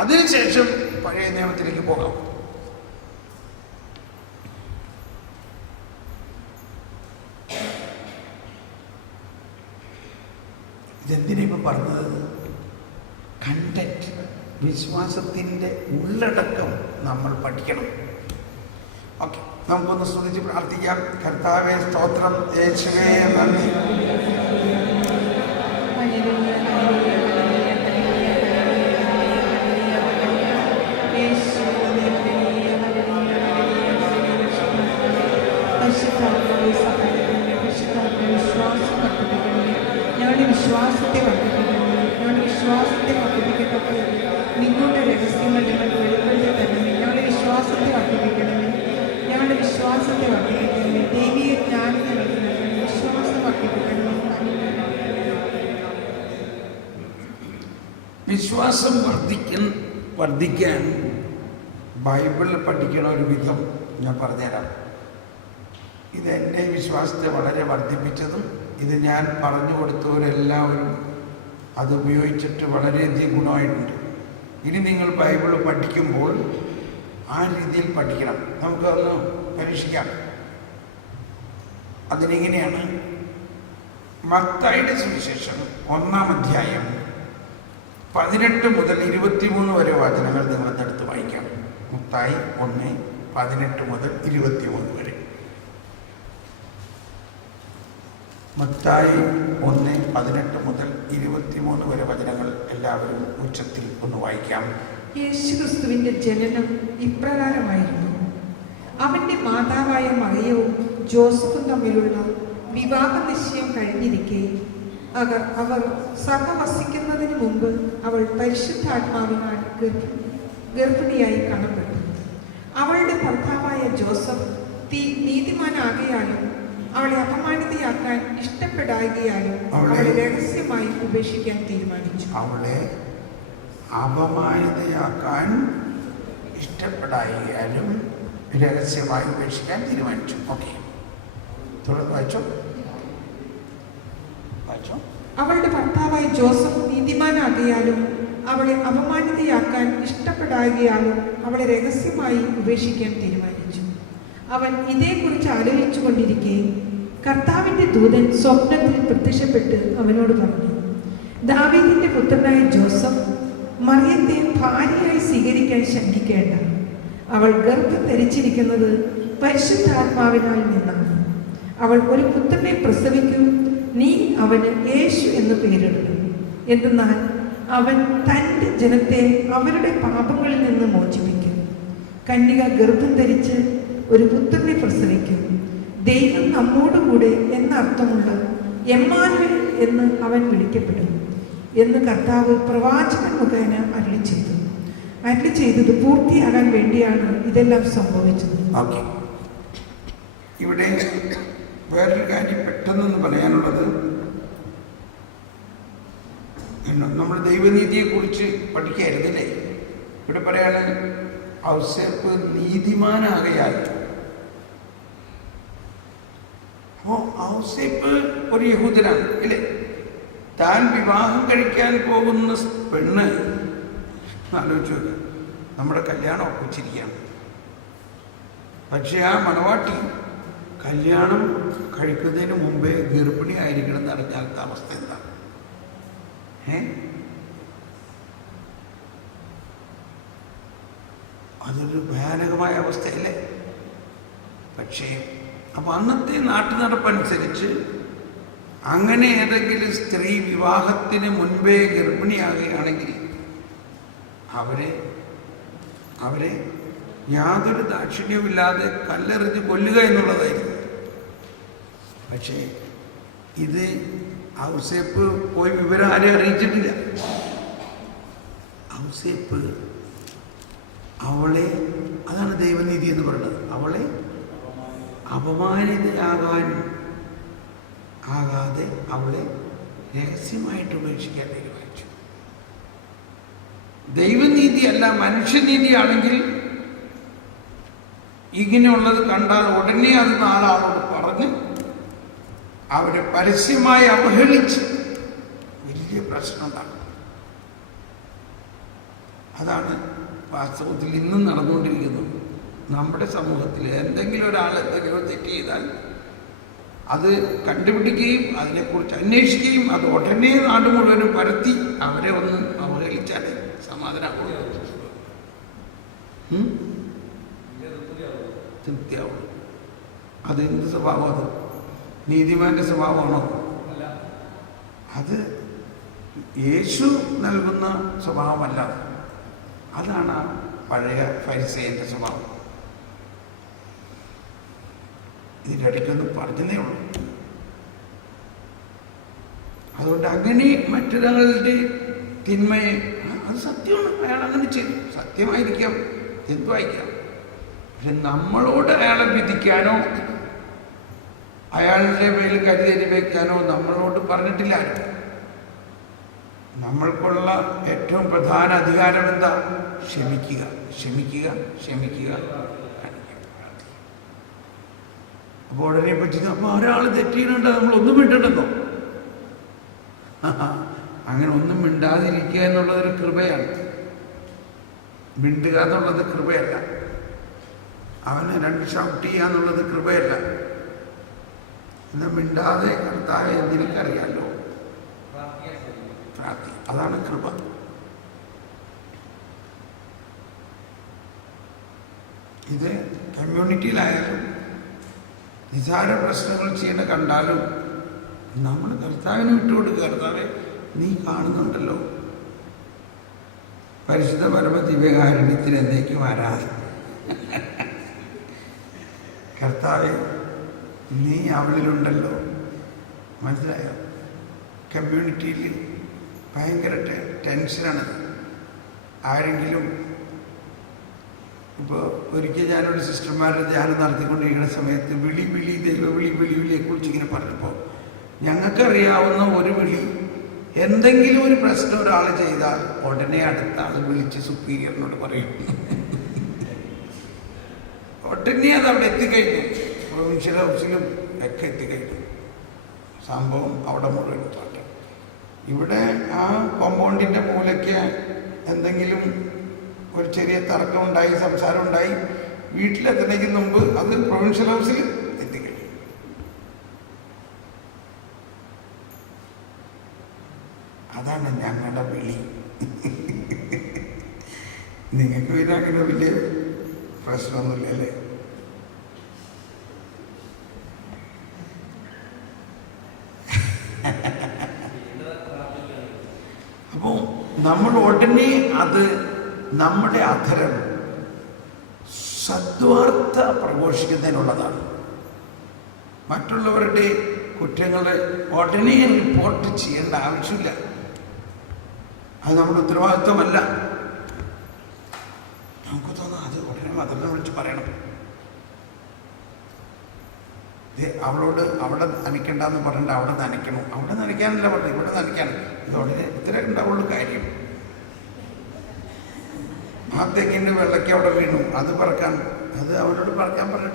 അതിനുശേഷം പഴയ നിയമത്തിലേക്ക് പോകാം. ഇതെന്തിനാ ഇപ്പം പറഞ്ഞത്? കണ്ടന്റ്, വിശ്വാസത്തിൻ്റെ ഉള്ളടക്കം നമ്മൾ പഠിക്കണം. ഓക്കെ, നമുക്കൊന്ന് സ്തുതിച്ച് പ്രാർത്ഥിക്കാം. കർത്താവേ സ്തോത്രം, യേശുവേ നന്ദി. ഞങ്ങളുടെ വിശ്വാസത്തെ വർദ്ധിപ്പിക്കണമേ, ഞങ്ങളുടെ വിശ്വാസത്തെ വർദ്ധിപ്പിക്കട്ടെ. നിങ്ങളുടെ രഹസ്യങ്ങൾ ഞങ്ങൾക്ക് വെളിപ്പെടുത്തി തരണമേ. ഞങ്ങളുടെ വിശ്വാസത്തെ വർദ്ധിപ്പിക്കണമേ, ഞങ്ങളുടെ വിശ്വാസത്തെ വർദ്ധിപ്പിക്കണമേ. ദൈവീയ ജ്ഞാനം ഞങ്ങൾക്ക് നൽകണമേ, വിശ്വാസം വർദ്ധിപ്പിക്കണമേ. വിശ്വാസം വർദ്ധിക്കാൻ ബൈബിൾ പഠിക്കണ ഒരു വിധം ഞാൻ പറഞ്ഞുതരാം. ഇത് എൻ്റെ വിശ്വാസത്തെ വളരെ വർദ്ധിപ്പിച്ചതും ഇത് ഞാൻ പറഞ്ഞു കൊടുത്തവരെല്ലാവരും അത് ഉപയോഗിച്ചിട്ട് വളരെയധികം ഗുണമായിട്ടുണ്ട്. ഇനി നിങ്ങൾ ബൈബിൾ പഠിക്കുമ്പോൾ ആ രീതിയിൽ പഠിക്കണം. നമുക്കതൊന്ന് പരീക്ഷിക്കാം. അതിനെങ്ങനെയാണ്? മത്തായിയുടെ സുവിശേഷം 1-ാം അധ്യായം 18 മുതൽ 23 വരെ വചനങ്ങൾ നിങ്ങൾ എടുത്തു മത്തായി 1:18 മുതൽ 23 വരെ. മത്തായി 1:18 മുതൽ 23 വരെ വചനങ്ങൾ എല്ലാവരും ഉച്ചത്തിൽ ഒന്ന് വായിക്കാം. യേശുക്രിസ്തുവിന്റെ ജനനം ഇപ്രകാരമായിരുന്നു. അവന്റെ മാതാവായ മറിയവും ജോസഫും തമ്മിലുള്ള വിവാഹ നിശ്ചയം കഴിഞ്ഞിരിക്കെ അവർ സഹവസിക്കുന്നതിന് മുമ്പ് അവൾ പരിശുദ്ധാത്മാവിനാൽ ഗർഭിണിയായി കാണപ്പെട്ടു. അവളുടെ ഭർത്താവായ ജോസഫ് നീതിമാനാകയാലും അവളെ അപമാനിതയാക്കാൻ ഇഷ്ടപ്പെടാകിയാലും അവളെ രഹസ്യമായി ഉപേക്ഷിക്കാൻ തീരുമാനിച്ചു. അവളെ അപമാനിതയാക്കാൻ ഇഷ്ടപ്പെടാകിയാലും രഹസ്യമായി ഉപേക്ഷിക്കാൻ തീരുമാനിച്ചു. ഓക്കെ, തുടർന്ന് വായിച്ചോ. അവളുടെ ഭർത്താവായ ജോസഫ് നീതിമാനാകിയാലും അവളെ അപമാനിതയാക്കാൻ ഇഷ്ടപ്പെടാകിയാലും അവളെ രഹസ്യമായി ഉപേക്ഷിക്കാൻ തീരുമാനിച്ചു. അവൻ ഇതേക്കുറിച്ച് ആലോചിച്ചു കൊണ്ടിരിക്കെ കർത്താവിന്റെ ദൂതൻ സ്വപ്നത്തിൽ പ്രത്യക്ഷപ്പെട്ട് അവനോട് പറഞ്ഞു, ദാവീദിന്റെ പുത്രനായ ജോസഫ്, മറിയത്തെ ഭാര്യയായി സ്വീകരിക്കാൻ ശങ്കിക്കേണ്ട. അവൾ ഗർഭം ധരിച്ചിരിക്കുന്നത് പരിശുദ്ധാത്മാവിനാൽ നിന്നാണ്. അവൾ ഒരു പുത്രനെ പ്രസവിക്കും. നീ അവന് യേശു എന്ന് പേരിടും. എന്തെന്നാൽ അവൻ തൻ്റെ ജനത്തെ അവരുടെ പാപങ്ങളിൽ നിന്ന് മോചിപ്പിക്കും. കന്യക ഗർഭം ധരിച്ച് ഒരു പുത്രനെ പ്രസവിക്കും. ദൈവം നമ്മോടുകൂടെ എന്നർത്ഥമുണ്ട് എമ്മാനുവേൽ എന്ന് അവൻ വിളിക്കപ്പെടും എന്ന് കർത്താവ് പ്രവാചകൻ മുഖേന അരുളി ചെയ്തത് പൂർത്തിയാകാൻ വേണ്ടിയാണ് ഇതെല്ലാം സംഭവിച്ചത്. ഓക്കെ, ഇവിടെ വേറൊരു കാര്യം പെട്ടെന്ന് പറയാനുള്ളത്, നമ്മൾ ദൈവനീതിയെക്കുറിച്ച് പഠിക്കായിരുന്നില്ലേ? ഇവിടെ പറയാണ് ഔസേപ്പ് നീതിമാനാകയാൽ. അപ്പോൾ ഔസേപ്പ് ഒരു യഹൂദനാണ് അല്ലേ? താൻ വിവാഹം കഴിക്കാൻ പോകുന്ന പെണ്ണ്, ആലോചിച്ച് നോക്കുക, നമ്മുടെ കല്യാണം ഒപ്പിച്ചിരിക്കുകയാണ്. പക്ഷെ ആ മണവാട്ടി കല്യാണം കഴിക്കുന്നതിന് മുമ്പേ ഗർഭിണി ആയിരിക്കണം എന്ന് അറിഞ്ഞാലത്തെ അവസ്ഥ എന്താണ്? അതൊരു ഭയാനകമായ അവസ്ഥയല്ലേ? പക്ഷേ അപ്പം അന്നത്തെ നാട്ടുനടപ്പനുസരിച്ച് അങ്ങനെ ഏതെങ്കിലും സ്ത്രീ വിവാഹത്തിന് മുൻപേ ഗർഭിണിയാകുകയാണെങ്കിൽ അവരെ യാതൊരു ദാക്ഷിണ്യവുമില്ലാതെ കല്ലെറിഞ്ഞ് കൊല്ലുക എന്നുള്ളതായിരുന്നു. പക്ഷേ ഇത് ഔസേപ്പ് പോയി വിവരം ആരെയും അറിയിച്ചിട്ടില്ല. ഔസേപ്പ് അവളെ, അതാണ് ദൈവനീതി എന്ന് പറയുന്നത്, അവളെ ആകാതെ അവളെ രഹസ്യമായിട്ട് ഉപേക്ഷിക്കാൻ തീരുമാനിച്ചു. ദൈവനീതി അല്ല, മനുഷ്യനീതിയാണെങ്കിൽ ഇങ്ങനെയുള്ളത് കണ്ടാൽ ഉടനെ അത് നാലാളോട് പറഞ്ഞ് അവരെ പരസ്യമായി അവഹേളിച്ച് വലിയ പ്രശ്നം ഉണ്ടാക്കും. അതാണ് വാസ്തവത്തിൽ ഇന്നും നടന്നുകൊണ്ടിരിക്കുന്നത്. നമ്മുടെ സമൂഹത്തിൽ എന്തെങ്കിലും ഒരാൾ എന്തെങ്കിലും തെറ്റ് ചെയ്താൽ അത് കണ്ടുപിടിക്കുകയും അതിനെക്കുറിച്ച് അന്വേഷിക്കുകയും അത് ഉടനെ നാട് മുഴുവനും പരത്തി അവരെ ഒന്ന് അവഹേളിച്ചാലേ സമാധാനമാവുള്ളൂ, തൃപ്തിയാവുള്ളൂ. അതെന്ത് സ്വഭാവം? അത് നീതിമാന്റെ സ്വഭാവമാണോ? അത് യേശു നൽകുന്ന സ്വഭാവമല്ല. അതാണ് ആ പഴയ ഫരിസേയന്റെ സ്വഭാവം. ഇതിൻ്റെ ഇടയ്ക്കൊന്നും പറഞ്ഞതേ ഉള്ളൂ. അതുകൊണ്ട് അങ്ങനെ മറ്റൊരാളുടെ തിന്മയെ, അത് സത്യമാണ്, അയാൾ അങ്ങനെ ചെയ്തു, സത്യമായിരിക്കാം, എന്തുമായിരിക്കാം. പക്ഷെ നമ്മളോട് അയാളെ വിധിക്കാനോ അയാളുടെ മേൽ കരുതേരി വയ്ക്കാനോ നമ്മളോട് പറഞ്ഞിട്ടില്ല. നമ്മൾക്കുള്ള ഏറ്റവും പ്രധാന അധികാരം എന്താ? ക്ഷമിക്കുക, ക്ഷമിക്കുക, ക്ഷമിക്കുക. അപ്പോൾ ഉടനെ പറ്റിയത്, അപ്പോൾ ഒരാൾ തെറ്റിയിട്ടുണ്ട്, നമ്മളൊന്നും മിണ്ടണ്ടെന്നോ? അങ്ങനെ ഒന്നും മിണ്ടാതിരിക്കുക എന്നുള്ളതൊരു കൃപയാണ്. മിണ്ടുക എന്നുള്ളത് കൃപയല്ല. അവന് രണ്ട് ഷൗട്ട് ചെയ്യുക എന്നുള്ളത് കൃപയല്ല. എന്നാൽ മിണ്ടാതെ കർത്താവെ നിനക്കറിയാലോ പ്രാർത്ഥി, അതാണ് കൃപ. ഇത് കമ്മ്യൂണിറ്റിയിലായാലും നിസാര പ്രശ്നങ്ങൾ ചെയ്യണ കണ്ടാലും നമ്മൾ കർത്താവിന് വിട്ടുകൊടുക്കുക. കർത്താവെ, നീ കാണുന്നുണ്ടല്ലോ, പരിശുദ്ധ പരമ ദിവ്യകാരുണ്യത്തിന് എന്നേക്കും ആരാധന. കർത്താവെ, നീ അവളിലുണ്ടല്ലോ. മനസ്സിലായോ? കമ്മ്യൂണിറ്റിയിൽ ഭയങ്കര ടെൻഷനാണ്. ആരെങ്കിലും ഇപ്പോൾ ഒരിക്കൽ ഞാനൊരു സിസ്റ്റർമാരുടെ ധ്യാനം നടത്തിക്കൊണ്ടിരിക്കുന്ന സമയത്ത് വിളി വിളി ദൈവ വിളി വിളി വിളിയെക്കുറിച്ച് ഇങ്ങനെ പറഞ്ഞപ്പോൾ ഞങ്ങൾക്കറിയാവുന്ന ഒരു വിളി, എന്തെങ്കിലും ഒരു പ്രശ്നം ഒരാൾ ചെയ്താൽ ഉടനെ അടുത്ത ആൾ വിളിച്ച് സുപ്പീരിയറിനോട് പറയും. ഉടനെ അത് അവിടെ എത്തിക്കഴിഞ്ഞു. പ്രൊവിൻഷ്യൽ ഹൗസിലും ഒക്കെ എത്തിക്കഴിഞ്ഞു. സംഭവം അവിടെ മുഴുവൻ പാട്ട്. ഇവിടെ ആ കോമ്പൗണ്ടിൻ്റെ മൂലയ്ക്ക് എന്തെങ്കിലും ഒരു ചെറിയ തർക്കം ഉണ്ടായി, സംസാരം ഉണ്ടായി, വീട്ടിലെത്തുന്നതിന് മുമ്പ് അത് പ്രൊവിൻഷ്യൽ ഹൗസിൽ എത്തിക്കഴിഞ്ഞു. അതാണ് ഞങ്ങളുടെ വിളി. നിങ്ങൾക്ക് പിന്നെ അങ്ങനെ വലിയ പ്രശ്നമൊന്നുമില്ലല്ലേ? അപ്പോൾ നമ്മൾ ഉടനെ അത് നമ്മുടെ അധരം സദ്വാർത്ത പ്രഘോഷിക്കുന്നതിനുള്ളതാണ്. മറ്റുള്ളവരുടെ കുറ്റങ്ങളെ ഉടനെ റിപ്പോർട്ട് ചെയ്യേണ്ട ആവശ്യമില്ല. അത് നമ്മുടെ ഉത്തരവാദിത്വമല്ല. നമുക്ക് തോന്നുന്നു അത് ഉടനെ മതത്തെ വിളിച്ച് പറയണം. അവളോട് അവിടെ നനയ്ക്കണ്ടെന്ന് പറഞ്ഞിട്ട് അവിടെ നനയ്ക്കണം. അവിടെ നനയ്ക്കാനല്ല പറഞ്ഞു, ഇവിടെ നനയ്ക്കാണ്. ഇത് ഉടനെ ഇത്രേ ഉണ്ടാവുള്ളൂ കാര്യം. ആ തെങ്ങിൻ്റെ വെള്ളയ്ക്ക് അവിടെ വീണു, അത് പറക്കാൻ, അത് അവരോട് പറക്കാൻ പറഞ്ഞിട്ടില്ല.